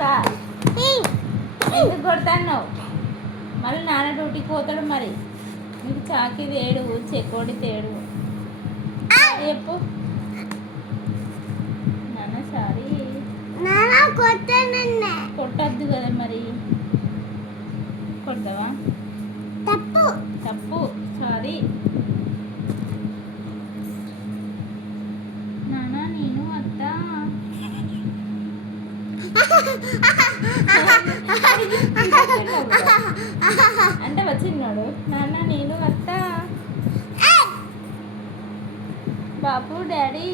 రా. ఎందుకు కొడతాన్నావు? మళ్ళీ నాన్న డ్యూటీకి పోతాడు. మరి నీకు చాకి తేడు, చెకోడి తేడు. చెప్పు నాన్న. సారీ. కొట్టద్దు కదా మరి. కొడతావా? తప్పు తప్పు. సారీ నాన్న. నేను అత్త అంటే వచ్చిన్నాడు. నాన్న నేను అత్త బాబు డాడీ